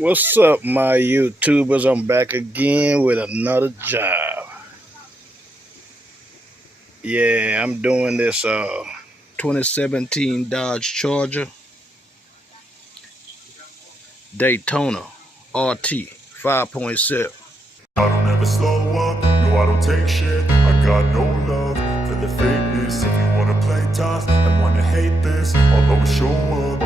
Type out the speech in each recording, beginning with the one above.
What's up, my YouTubers? I'm back again with another job. Yeah, I'm doing this 2017 Dodge Charger Daytona RT 5.7. I don't ever slow up, no I don't take shit. I got no love for the fakeness. If you wanna play tough and wanna hate this, I'll always show up.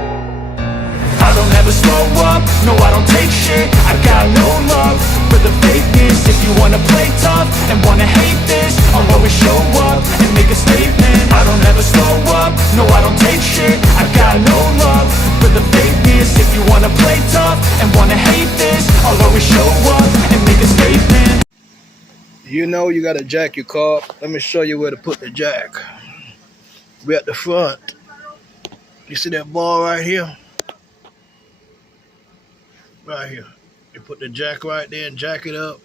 I don't ever slow up, no I don't take shit. I got no love for the fakeness. If you wanna play tough and wanna hate this, I'll always show up and make a statement. I don't ever slow up, no I don't take shit. I got no love for the fakeness. If you wanna play tough and wanna hate this, I'll always show up and make a statement. You know you gotta jack your car. Let me show you where to put the jack. We're at the front. You see that ball right here? Right here. You put the jack right there and jack it up.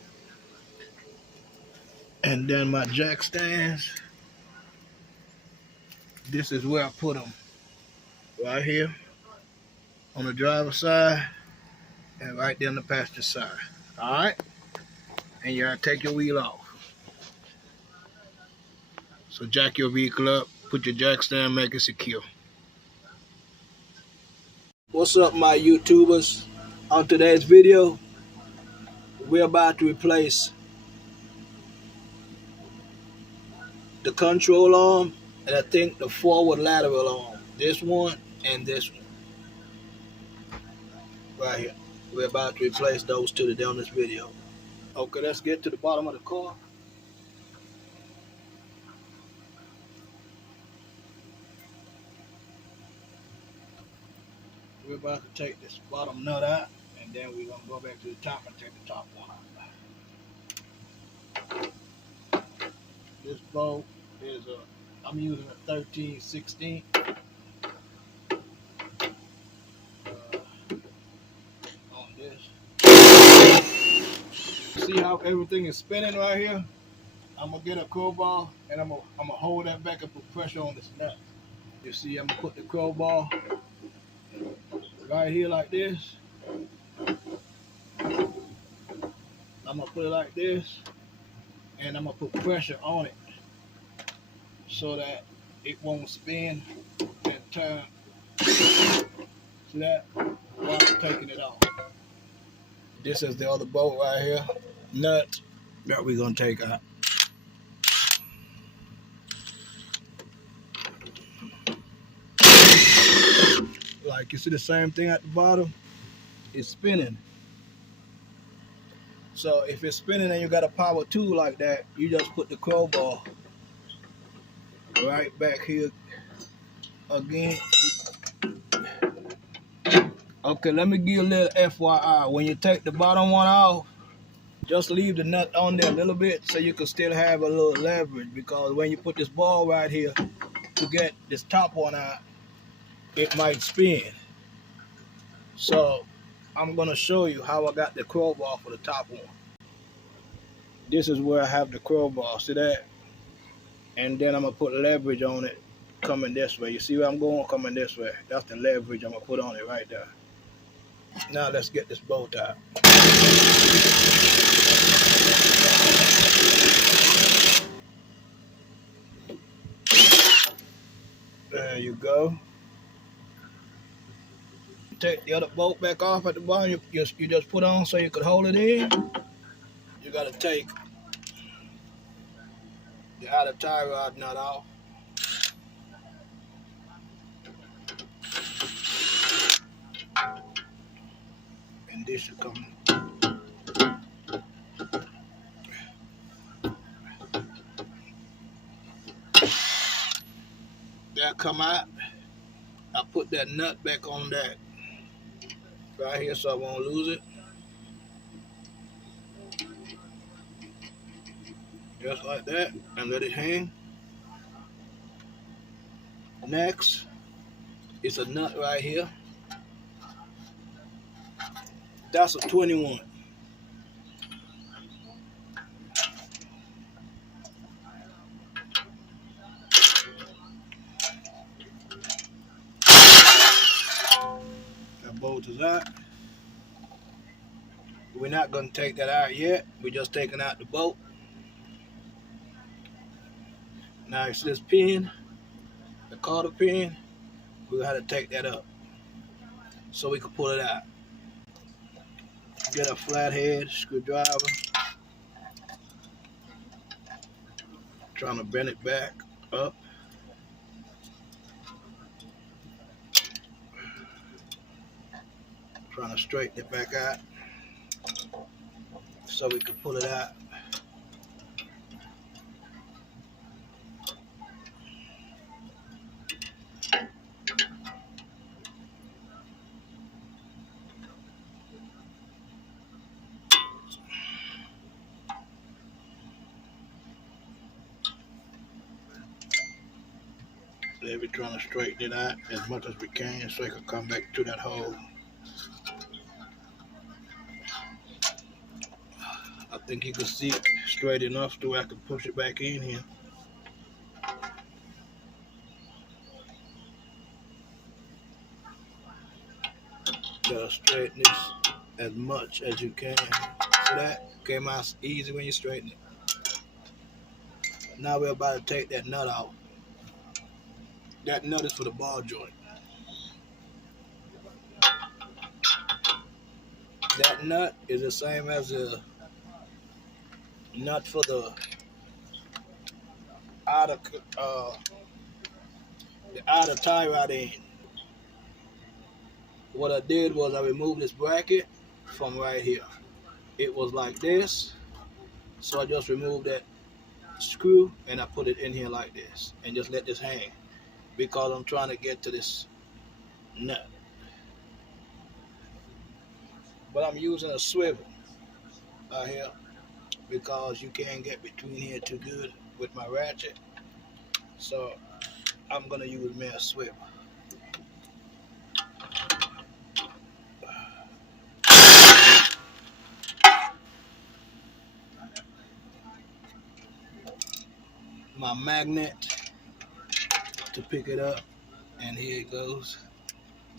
And then my jack stands. This is where I put them. Right here on the driver's side and right there on the passenger side. Alright? And you gotta take your wheel off. So jack your vehicle up, put your jack stand, make it secure. What's up, my YouTubers? On today's video, we're about to replace the control arm and I think the forward lateral arm. This one and this one. Right here. We're about to replace those two today on this video. Okay, let's get to the bottom of the car. We're about to take this bottom nut out, and then we're going to go back to the top and take the top one out. This bolt is I'm using a 13/16. On this. See how everything is spinning right here? I'm going to get a crowbar, and I'm going to hold that back and put pressure on this nut. You see, I'm going to put the crowbar right here like this. I'm going to put it like this, and I'm going to put pressure on it so that it won't spin and turn. See that? While I'm taking it off. This is the other bolt right here, nut, that we're going to take out. Like you see the same thing at the bottom, it's spinning. So if it's spinning and you got a power tool like that, you just put the crowbar right back here again. Okay, let me give you a little FYI. When you take the bottom one off, just leave the nut on there a little bit so you can still have a little leverage, because when you put this ball right here to get this top one out, it might spin. So I'm gonna show you how I got the crowbar for the top one. This is where I have the crowbar, see that? And then I'm gonna put leverage on it coming this way. You see where I'm going? Coming this way. That's the leverage I'm gonna put on it right there. Now let's get this bolt out. There you go. Take the other bolt back off at the bottom. You just put on so you could hold it in. You gotta take the outer tie rod nut off. And this should come. That come out. I put that nut back on that right here so I won't lose it. Just like that, and let it hang. Next, it's a nut right here. That's a 21. That bolt is out. We're not going to take that out yet. We're just taking out the bolt. Now it's this pin, the cotter pin. We'll have to take that up so we can pull it out. Get a flathead screwdriver. Trying to bend it back up. Trying to straighten it back out so we can pull it out. We're trying to straighten it out as much as we can so it can come back to that hole. I think you can see it straight enough to where I can push it back in here. Gotta straighten this as much as you can. See that? Came out easy when you straighten it. Now we're about to take that nut out. That nut is for the ball joint. That nut is the same as the nut for the outer tie rod end. What I did was I removed this bracket from right here. It was like this, so I just removed that screw and I put it in here like this and just let this hang because I'm trying to get to this nut. But I'm using a swivel right here because you can't get between here too good with my ratchet. So I'm gonna use me a swivel. My magnet to pick it up, and here it goes.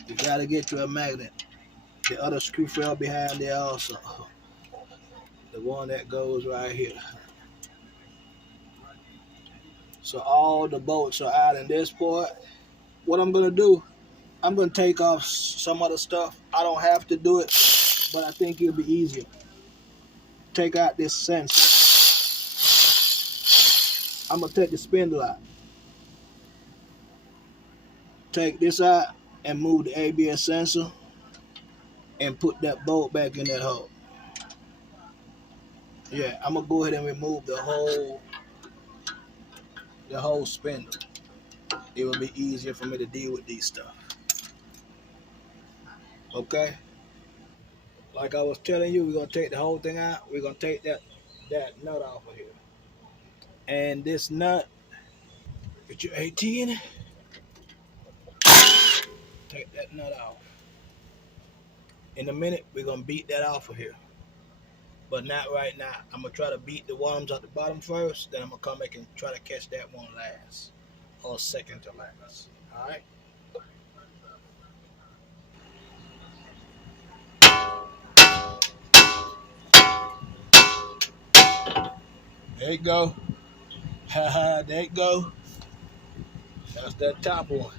You gotta get you a magnet. The other screw fell behind there also. The one that goes right here. So all the bolts are out in this part. What I'm gonna do, I'm gonna take off some other stuff. I don't have to do it, but I think it'll be easier. Take out this sensor. I'm gonna take the spindle out. Take this out and move the ABS sensor and put that bolt back in that hole. Yeah, I'm gonna go ahead and remove the whole spindle. It will be easier for me to deal with these stuff. Okay? Like I was telling you, we're gonna take the whole thing out. We're gonna take that nut off of here. And this nut, get your 18, take that nut off. In a minute, we're gonna beat that off of here. But not right now. I'm gonna try to beat the worms at the bottom first, then I'm gonna come back and try to catch that one last. Or second to last. Alright? There you go. Haha, there you go. That's that top one.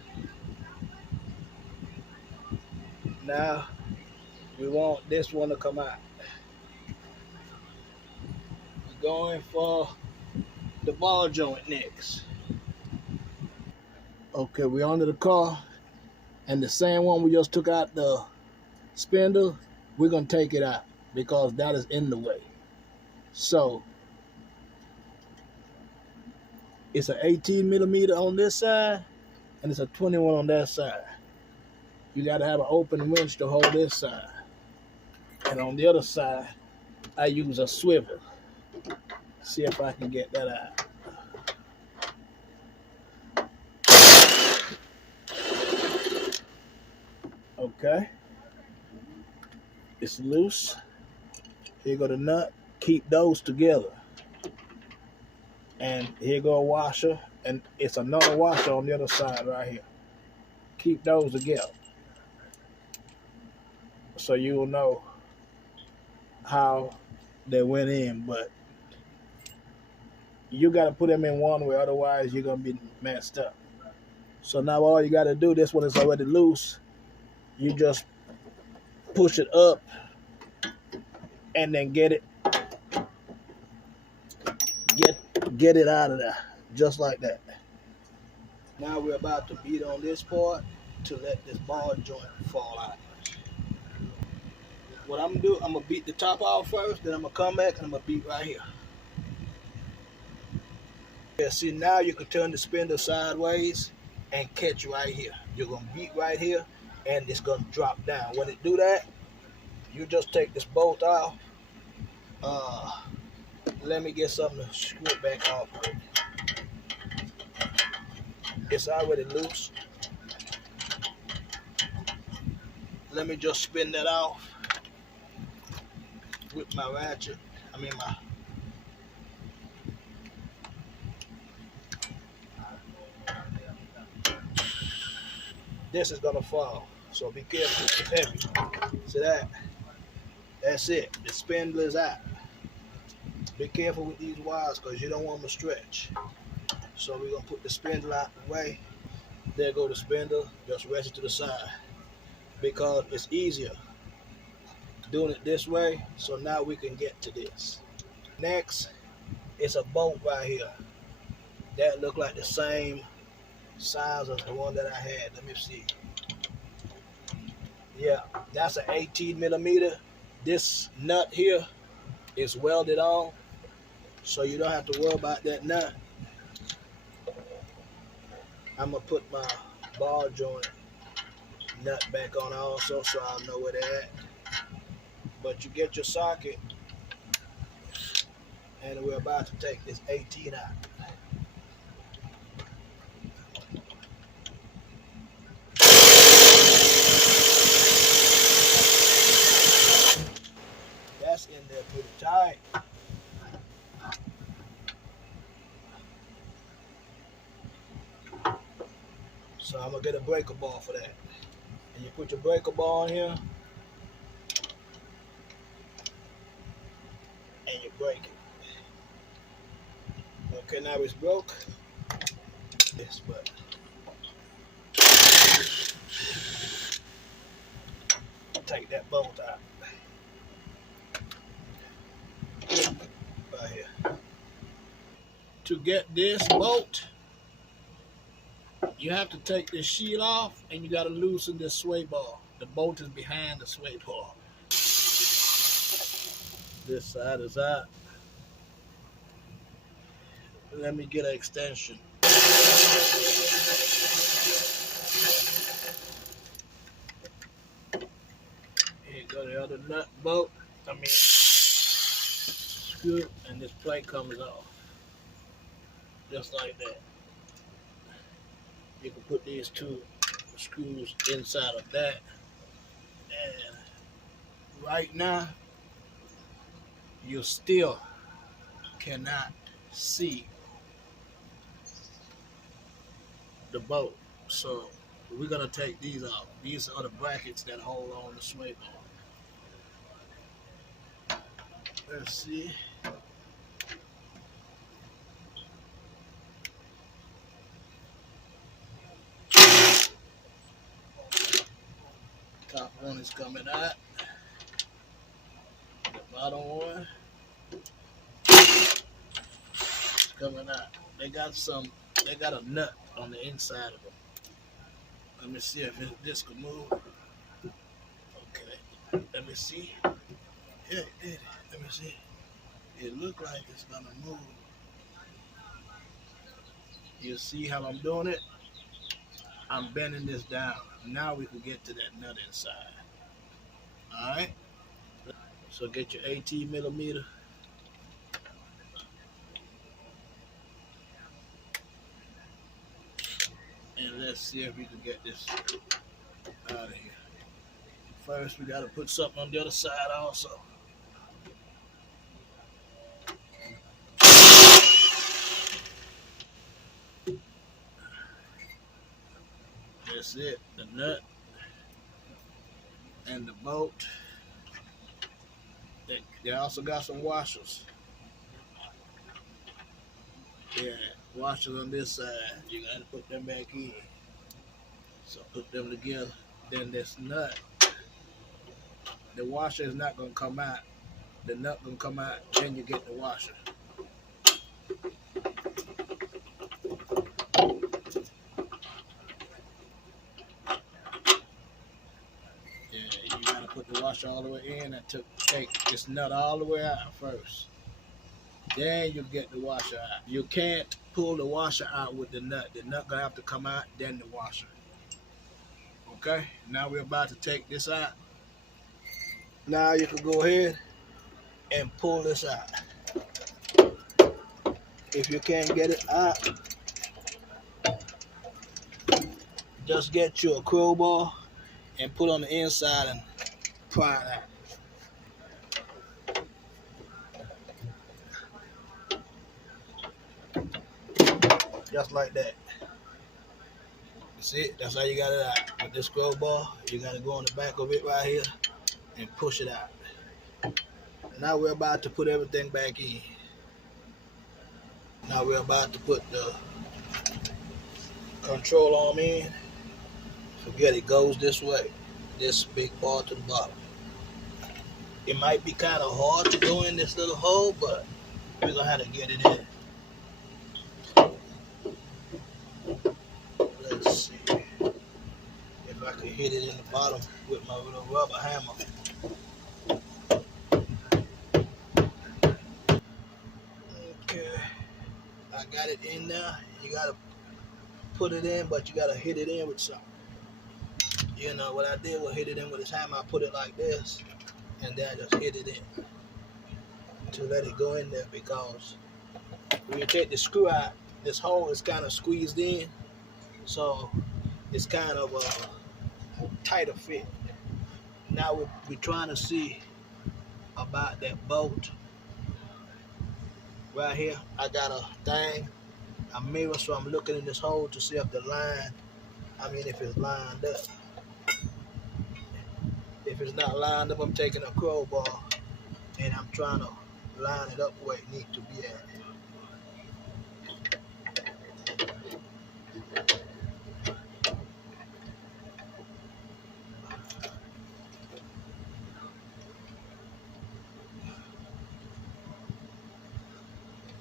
Now, we want this one to come out. We're going for the ball joint next. Okay, we're under the car. And the same one we just took out the spindle, we're going to take it out because that is in the way. So, it's an 18 millimeter on this side, and it's a 21 on that side. You got to have an open winch to hold this side. And on the other side, I use a swivel. See if I can get that out. Okay. It's loose. Here go the nut. Keep those together. And here go a washer. And it's another washer on the other side right here. Keep those together. So you'll know how they went in, but you got to put them in one way, otherwise you're gonna be messed up. So now all you got to do, this one is already loose. You just push it up and then get it out of there, just like that. Now we're about to beat on this part to let this ball joint fall out. What I'm gonna do, I'm gonna beat the top off first, then I'm gonna come back and I'm gonna beat right here. Yeah, see, now you can turn the spindle sideways and catch right here. You're gonna beat right here and it's gonna drop down. When it do that, you just take this bolt off. Let me get something to screw it back off. It's already loose. Let me just spin that off with my ratchet. This is gonna fall, so be careful. It's heavy. See that? That's it. The spindle is out. Be careful with these wires because you don't want them to stretch. So we're gonna put the spindle out the way. There go the spindle. Just rest it to the side because it's easier doing it this way. So now we can get to this. Next, it's a bolt right here. That look like the same size as the one that I had. Let me see. Yeah, that's an 18 millimeter. This nut here is welded on, so you don't have to worry about that nut. I'm gonna put my ball joint nut back on also, so I'll know where they're at. But you get your socket, and we're about to take this 18 out. That's in there pretty tight. So I'm gonna get a breaker bar for that. And you put your breaker bar on here, and you break it. Okay, now it's broke. Yes, but take that bolt out. Right here. To get this bolt, you have to take this sheet off and you got to loosen this sway bar. The bolt is behind the sway bar. This side is out. Let me get an extension. Here go the other nut bolt. Screw, and this plate comes off. Just like that. You can put these two screws inside of that. And right now, you still cannot see the bolt. So we're gonna take these off. These are the brackets that hold on the sway bar. Let's see. Top one is coming out. The bottom one is coming out. They got a nut on the inside of them. Let me see if this could move. Okay, let me see. Yeah, it did. Let me see. It looked like it's gonna move. You see how I'm doing it? I'm bending this down. Now we can get to that nut inside. Alright? So get your 18 millimeter. And let's see if we can get this out of here. First, we gotta put something on the other side also. That's it. The nut and the bolt. They also got some washers. Yeah, washers on this side. You gotta put them back in. So put them together. Then this nut, the washer is not gonna come out. The nut gonna come out. Then you get the washer. Yeah, you gotta put the washer all the way in and take this nut all the way out first. Then you get the washer out. You can't pull the washer out with the nut. The nut gonna have to come out, then the washer. Okay, now we're about to take this out. Now you can go ahead and pull this out. If you can't get it out, just get you a crowbar and put on the inside and pry it out. Just like that. See, that's how you got it out. With this crowbar, you gotta go on the back of it right here and push it out. Now we're about to put everything back in. Now we're about to put the control arm in. Forget it, goes this way. This big part to the bottom. It might be kind of hard to go in this little hole, but we're gonna have to get it in. Let's see if I can hit it in the bottom with my little rubber hammer. Okay, I got it in there. You gotta put it in, but you gotta hit it in with something. You know what I did was hit it in with this hammer. I put it like this, and then I just hit it in to let it go in there, because when you take the screw out, this hole is kind of squeezed in, so it's kind of a tighter fit. Now we're trying to see about that bolt right here. I got a mirror, so I'm looking in this hole to see if the line, if it's lined up. If it's not lined up, I'm taking a crowbar and I'm trying to line it up where it needs to be at.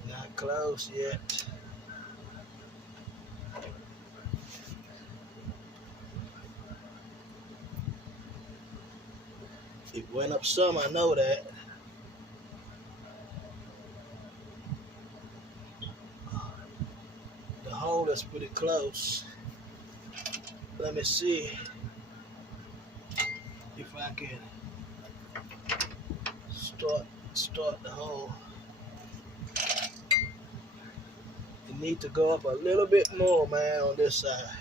Not close yet. It went up some, I know that. The hole is pretty close. Let me see if I can start the hole. You need to go up a little bit more, man, on this side.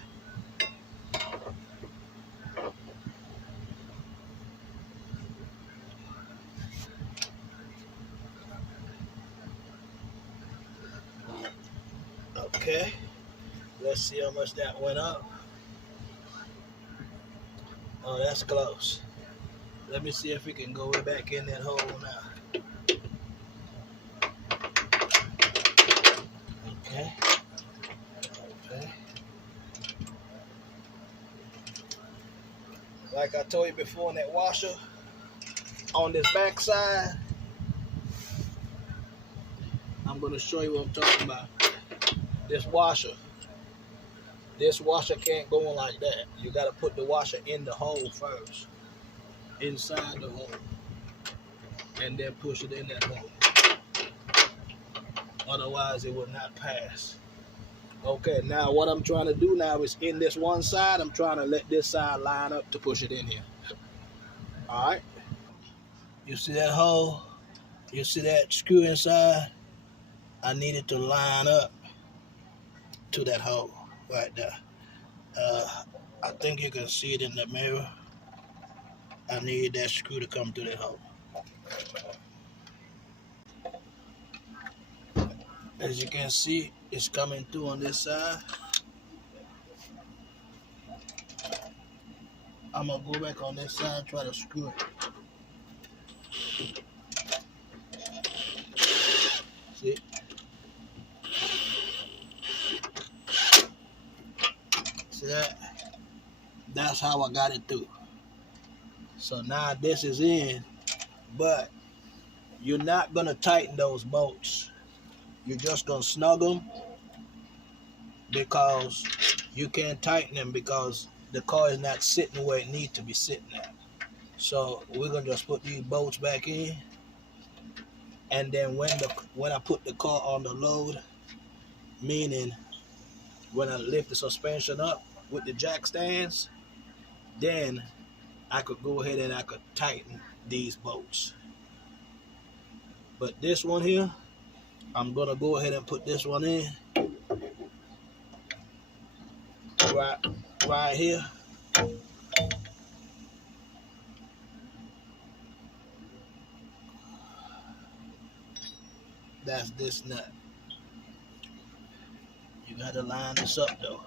Okay, let's see how much that went up. Oh, that's close. Let me see if we can go back in that hole now. Okay. Okay. Like I told you before, in that washer, on this back side, I'm going to show you what I'm talking about. This washer can't go in like that. You got to put the washer in the hole first, inside the hole, and then push it in that hole. Otherwise, it will not pass. Okay, now what I'm trying to do now is in this one side, I'm trying to let this side line up to push it in here. All right. You see that hole? You see that screw inside? I need it to line up to that hole right there. I think you can see it in the mirror. I need that screw to come through that hole. As you can see, it's coming through on this side. I'm gonna go back on this side and try to screw it. that's how I got it through. So now this is in, but you're not gonna tighten those bolts. You're just gonna snug them, because you can't tighten them because the car is not sitting where it needs to be sitting at. So we're gonna just put these bolts back in, and then when I put the car on the load, meaning when I lift the suspension up with the jack stands, then I could go ahead and I could tighten these bolts. But this one here, I'm gonna go ahead and put this one in right here. That's this nut. You gotta line this up though.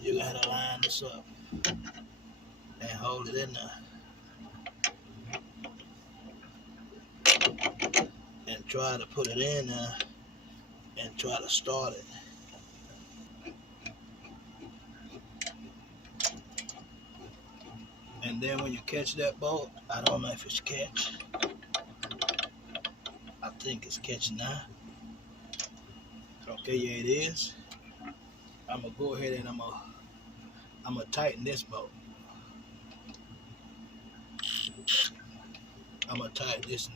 You gotta line this up and hold it in there. And try to put it in there and try to start it. And then when you catch that bolt, I don't know if it's catch. I think it's catching now. Okay, yeah, it is. I'm gonna go ahead and I'm gonna tighten this bolt. I'm gonna tighten this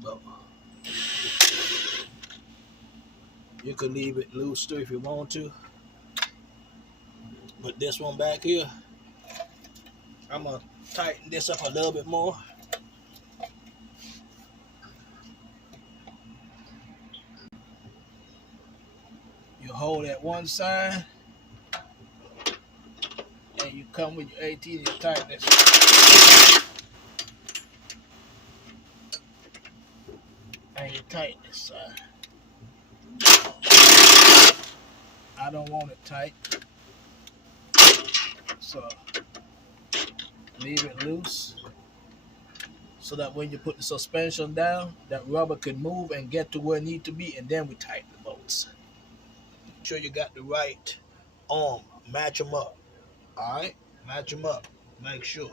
bolt. You could leave it loose too if you want to, but this one back here, I'm gonna tighten this up a little bit more. You hold at one side, and you come with your 18 and you tighten this. And you tighten this side. I don't want it tight, so leave it loose so that when you put the suspension down, that rubber can move and get to where it needs to be, and then we tighten the bolts. Make sure you got the right arm. Match them up. All right, match them up. Make sure.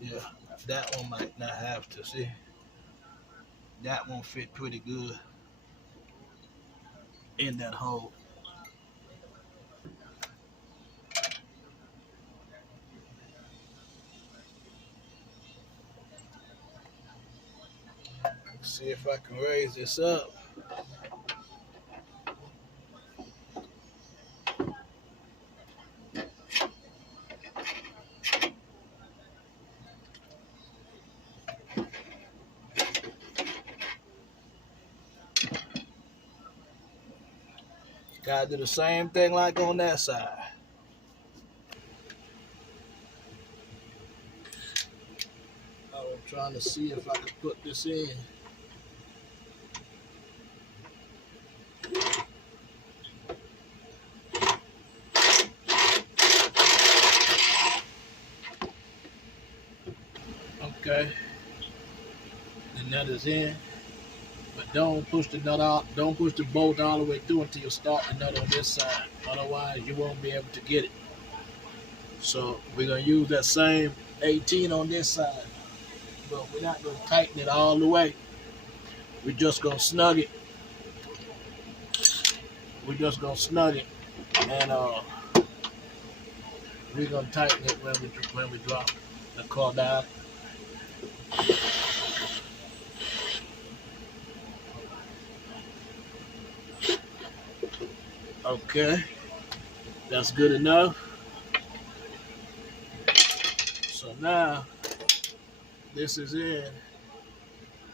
Yeah, that one might not have to. See, that one fit pretty good in that hole. See if I can raise this up. Gotta do the same thing like on that side. I'm trying to see if I can put this in. Okay, the nut is in, but don't push the nut out. Don't push the bolt all the way through until you start the nut on this side. Otherwise, you won't be able to get it. So we're gonna use that same 18 on this side, but we're not gonna tighten it all the way. We're just gonna snug it. We're just gonna snug it, and we're gonna tighten it when we drop the car down. Okay, that's good enough. So now this is in,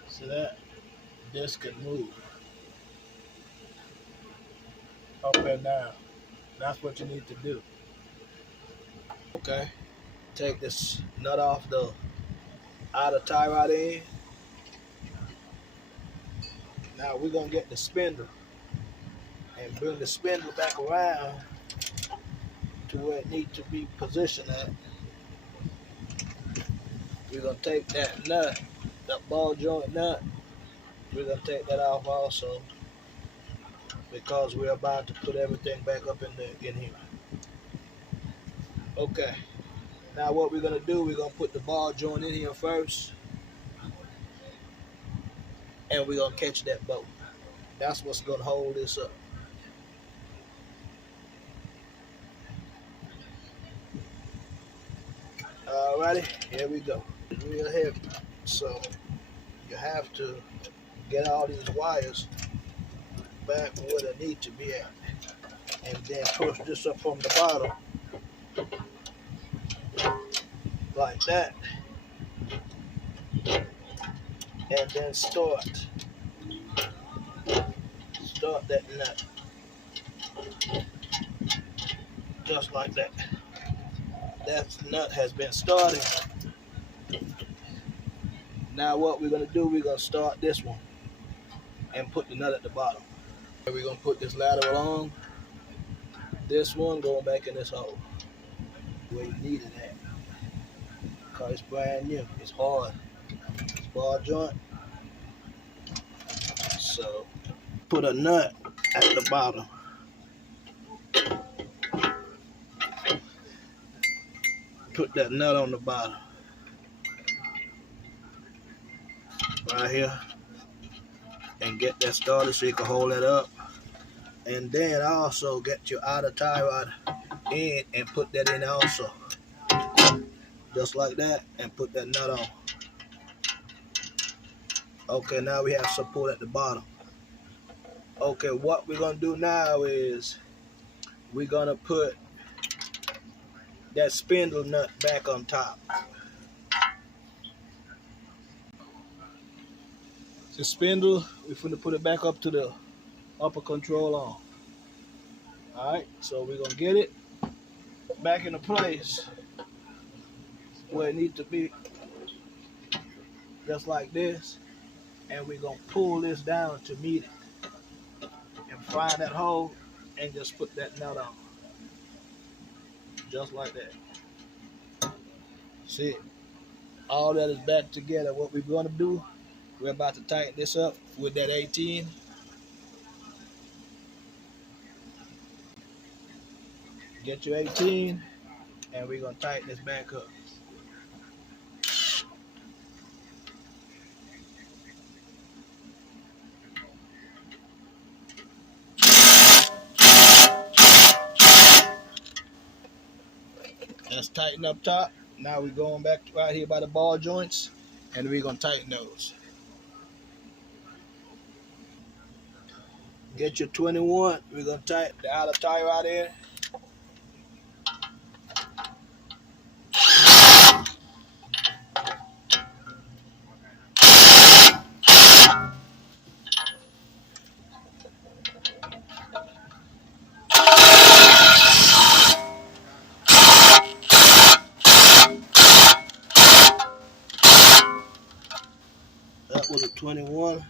so that this can move up and down. That's what you need to do. Okay, take this nut off the outer tie rod end. Now we're gonna get the spindle and bring the spindle back around to where it needs to be positioned at. We're gonna take that nut, that ball joint nut, we're gonna take that off also. because we're about to put everything back up in here. Okay, now what we're gonna do, we're gonna put the ball joint in here first, and we're gonna catch that bolt. That's what's gonna hold this up. Alrighty, here we go. It's real heavy, so you have to get all these wires back where they need to be at, and then push this up from the bottom like that, and then start that nut just like that. That nut has been started. Now what we're gonna do, we're gonna start this one and put the nut at the bottom. And we're gonna put this ladder along. This one going back in this hole where you need it at, because it's brand new. It's hard. It's ball joint. So put a nut at the bottom. Put that nut on the bottom right here, and get that started so you can hold it up. And then also get your outer tie rod in and put that in also, just like that, and put that nut on. Okay, now we have support at the bottom. Okay, what we're gonna do now is we're gonna put that spindle nut back on top. The spindle, we're gonna put it back up to the upper control arm. Alright, so we're gonna get it back into place where it needs to be, just like this, and we're gonna pull this down to meet it and find that hole and just put that nut on, just like that. See, all that is back together. What we're gonna do, we're about to tighten this up with that 18. Get your 18, and we're gonna tighten this back up. Let's tighten up top. Now we're going back right here by the ball joints, and we're gonna tighten those. Get your 21. We're gonna tighten the outer tie rod in. That was a 21.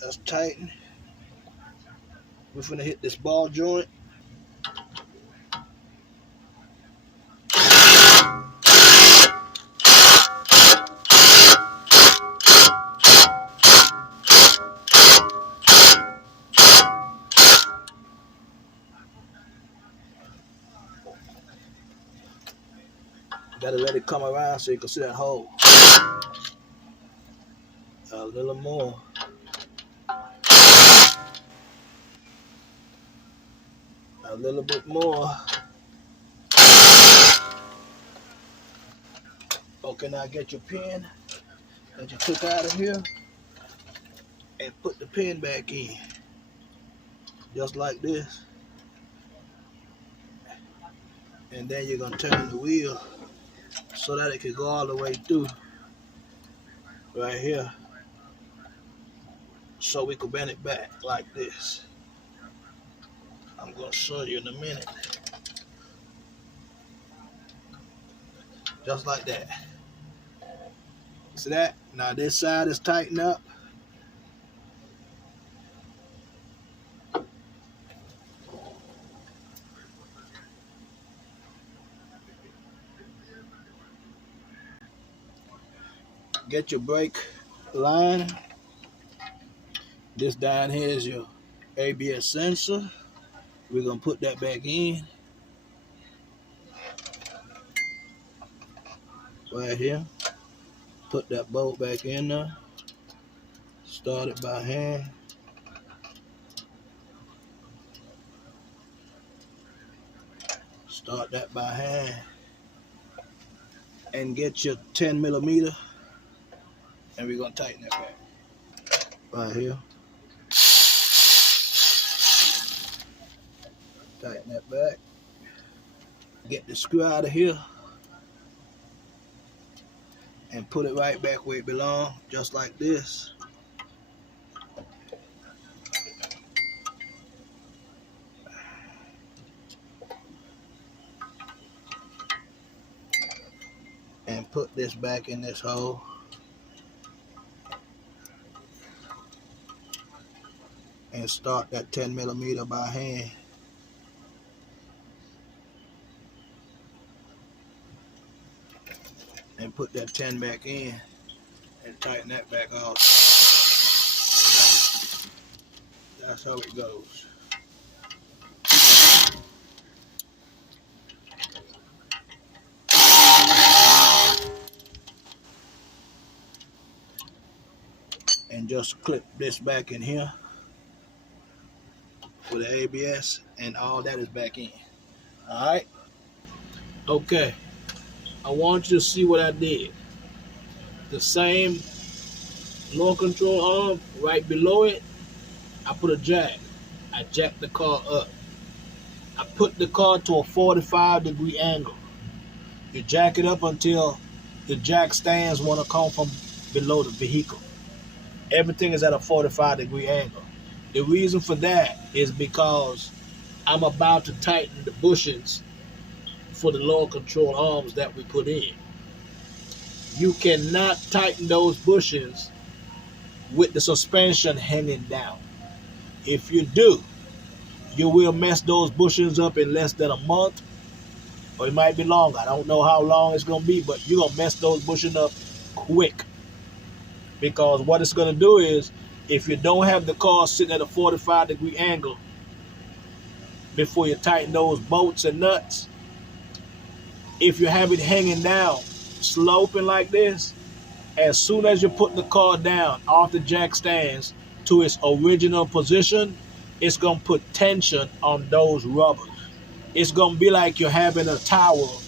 That's tighten. We're gonna hit this ball joint. Got it ready to come around so you can see that hole. A little more. A little bit more. Okay, now get your pin that you took out of here and put the pin back in. Just like this. And then you're gonna turn the wheel so that it can go all the way through right here, so we can bend it back like this. I'm gonna show you in a minute. Just like that. See that? Now this side is tightened up. Get your brake line. This down here is your ABS sensor. We're gonna put that back in right here. Put that bolt back in there. Start it by hand. Start that by hand. And get your 10 millimeter. And we're gonna tighten that back. Right here. Tighten that back. Get the screw out of here. And put it right back where it belongs, just like this. And put this back in this hole. And start that 10 millimeter by hand. And put that 10 back in and tighten that back off. That's how it goes. And just clip this back in here with the ABS, and all that is back in. Alright? Okay. I want you to see what I did. The same low control arm right below it, I put a jack. I jacked the car up. I put the car to a 45-degree angle. You jack it up until the jack stands want to come from below the vehicle. Everything is at a 45-degree angle. The reason for that is because I'm about to tighten the bushings for the lower control arms that we put in. You cannot tighten those bushings with the suspension hanging down. If you do, you will mess those bushings up in less than a month, or it might be longer. I don't know how long it's going to be, but you're going to mess those bushings up quick. Because what it's going to do is, if you don't have the car sitting at a 45-degree angle before you tighten those bolts and nuts, if you have it hanging down, sloping like this, as soon as you put the car down off the jack stands to its original position, it's going to put tension on those rubbers. It's going to be like you're having a towel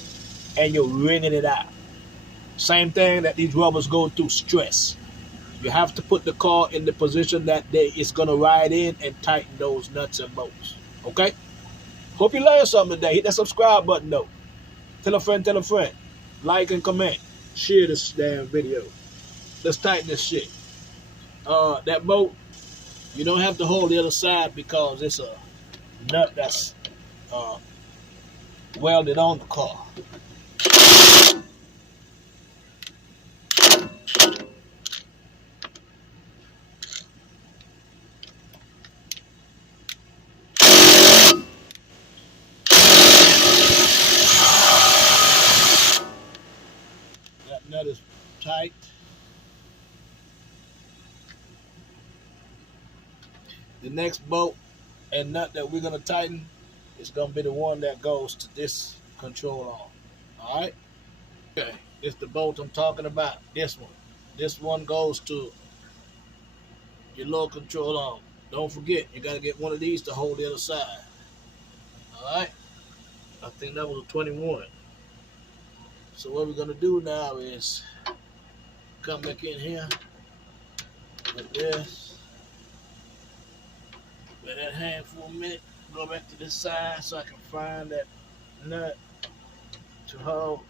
and you're wringing it out. Same thing that these rubbers go through stress. You have to put the car in the position that it's going to ride in and tighten those nuts and bolts. Okay? Hope you learned something today. Hit that subscribe button though. Tell a friend, tell a friend. Like and comment. Share this damn video. Let's tighten this shit. That bolt, you don't have to hold the other side because it's a nut that's welded on the car. That nut is tight. The next bolt and nut that we're going to tighten is going to be the one that goes to this control arm. Alright? Okay, it's the bolt I'm talking about. This one. This one goes to your lower control arm. Don't forget, you got to get one of these to hold the other side. Alright? I think that was a 21. So what we're going to do now is come back in here like this. Let that hang for a minute. Go back to this side so I can find that nut to hold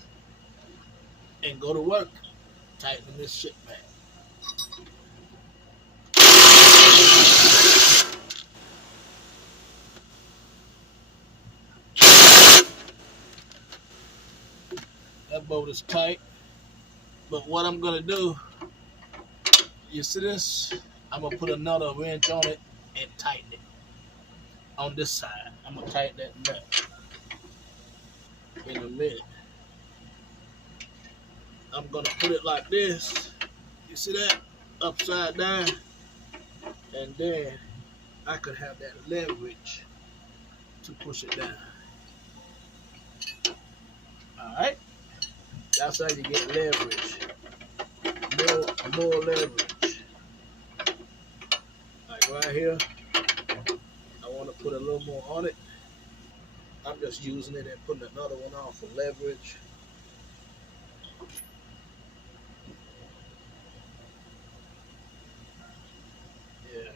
and go to work. Tighten this shit back. That bolt is tight. But what I'm gonna do, you see this? I'm gonna put another wrench on it and tighten it. On this side, I'm gonna tighten that nut in a minute. I'm gonna put it like this. You see that? Upside down. And then I could have that leverage to push it down. Alright? That's how you get leverage. More leverage. Like right here, I want to put a little more on it. I'm just using it and putting another one on for leverage. Yeah,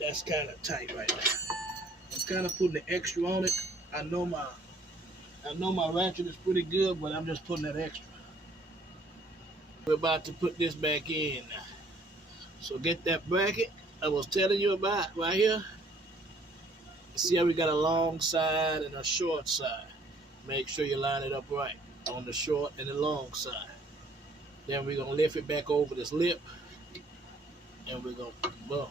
that's kind of tight right now. I'm kind of putting the extra on it. I know my ratchet is pretty good, but I'm just putting that extra. We're about to put this back in now. So get that bracket I was telling you about right here. See how we got a long side and a short side. Make sure you line it up right on the short and the long side. Then we're going to lift it back over this lip and we're going to boom.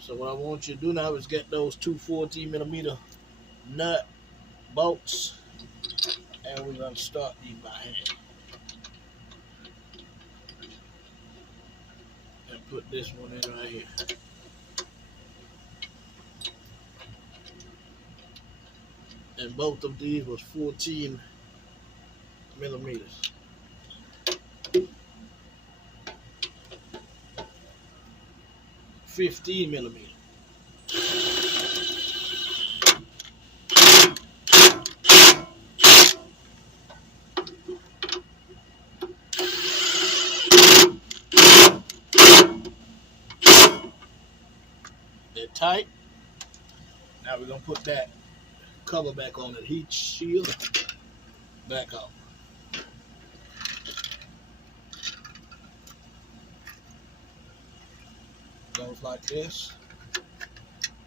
So what I want you to do now is get those two 14mm nut bolts and we're going to start these by hand. And put this one in right here. And both of these was 14mm. 15mm. They're tight. Now we're gonna put that cover back on the heat shield. Back up. Goes like this.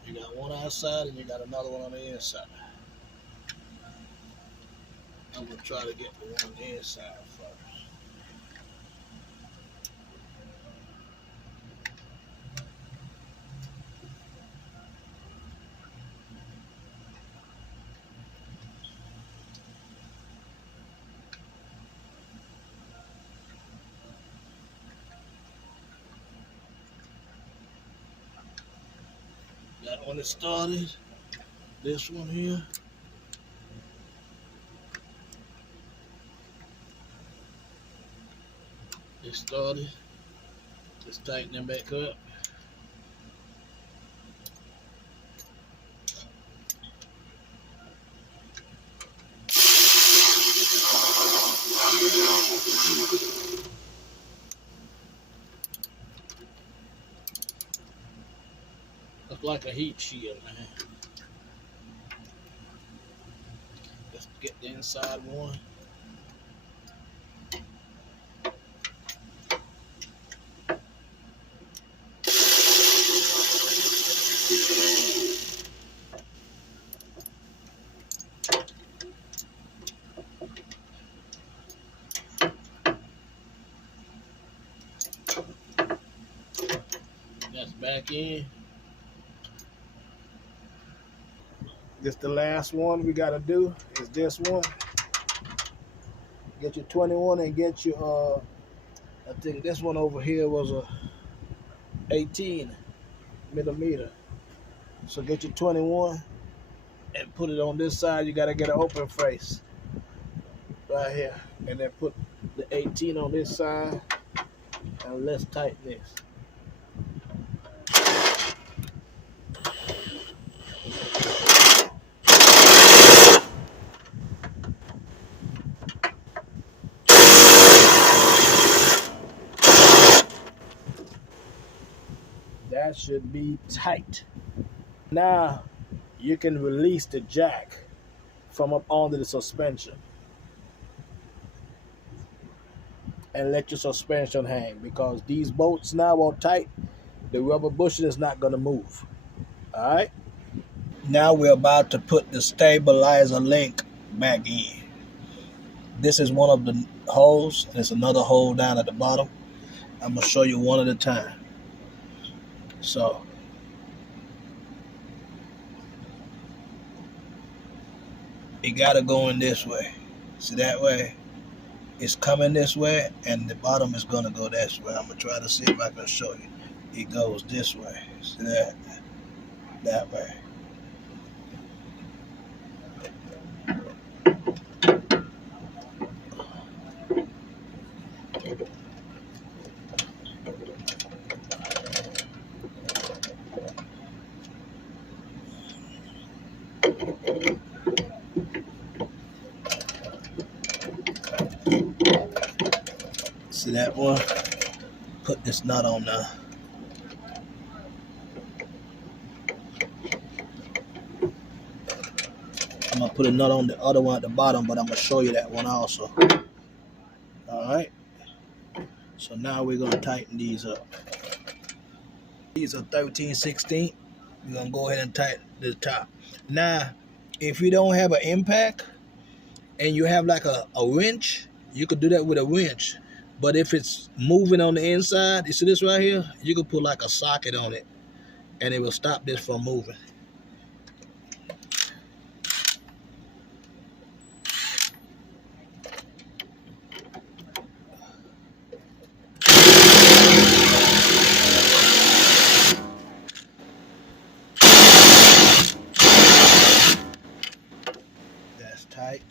You got one outside and you got another one on the inside. I'm gonna try to get the one on the inside first. That one is started. This one here. It started. Just tighten them back up. Looks like a heat shield, man. Let's get the inside one. That's back in. This the last one we gotta do is this one. Get your 21 and get your I think this one over here was a 18mm. So get your 21 and put it on this side. You gotta get an open face right here, and then put the 18 on this side, and let's tighten this. That should be tight. Now you can release the jack from up under the suspension and let your suspension hang, because these bolts now are tight. The rubber bushing is not going to move. All right. Now we're about to put the stabilizer link back in. This is one of the holes, and there's another hole down at the bottom. I'm going to show you one at a time. So it got to go in this way. See that way? It's coming this way, and the bottom is going to go this way. I'm going to try to see if I can show you. it goes this way. See that? That way. See that one? Put this nut on now. I'm gonna put a nut on the other one at the bottom, but I'm gonna show you that one also. Alright. So now we're gonna tighten these up. These are 13/16. We're gonna go ahead and tighten the top. Now, if you don't have an impact and you have like a wrench, you could do that with a wrench. But if it's moving on the inside, you see this right here? You could put like a socket on it and it will stop this from moving. That's tight.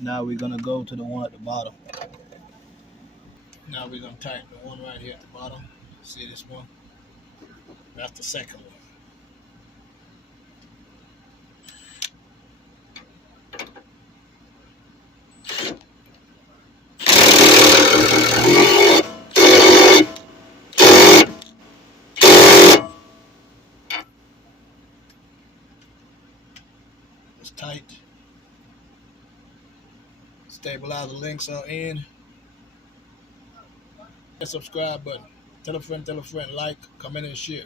Now we're gonna go to the one at the bottom. Now we're gonna tighten the one right here at the bottom. See this one? That's the second one. It's tight. Stabilizer links are in. Hit the subscribe button. Tell a friend, like, comment, and share.